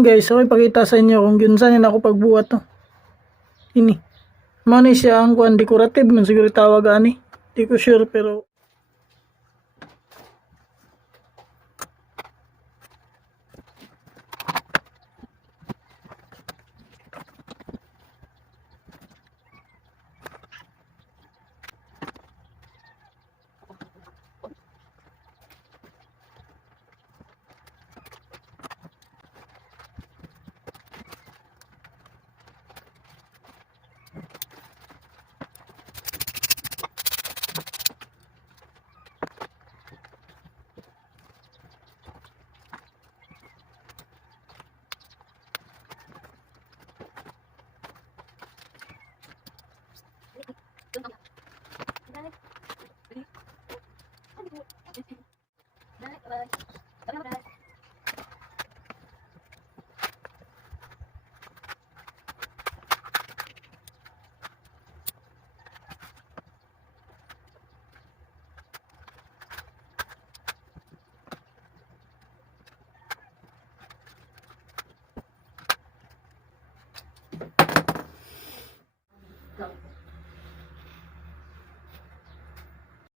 karon guys, ako ipakita sa inyo kung ginsan ako pagbuhat to. Ini. Mao ni siya ang kuan decorative man siguro tawag ani. Di ko sure pero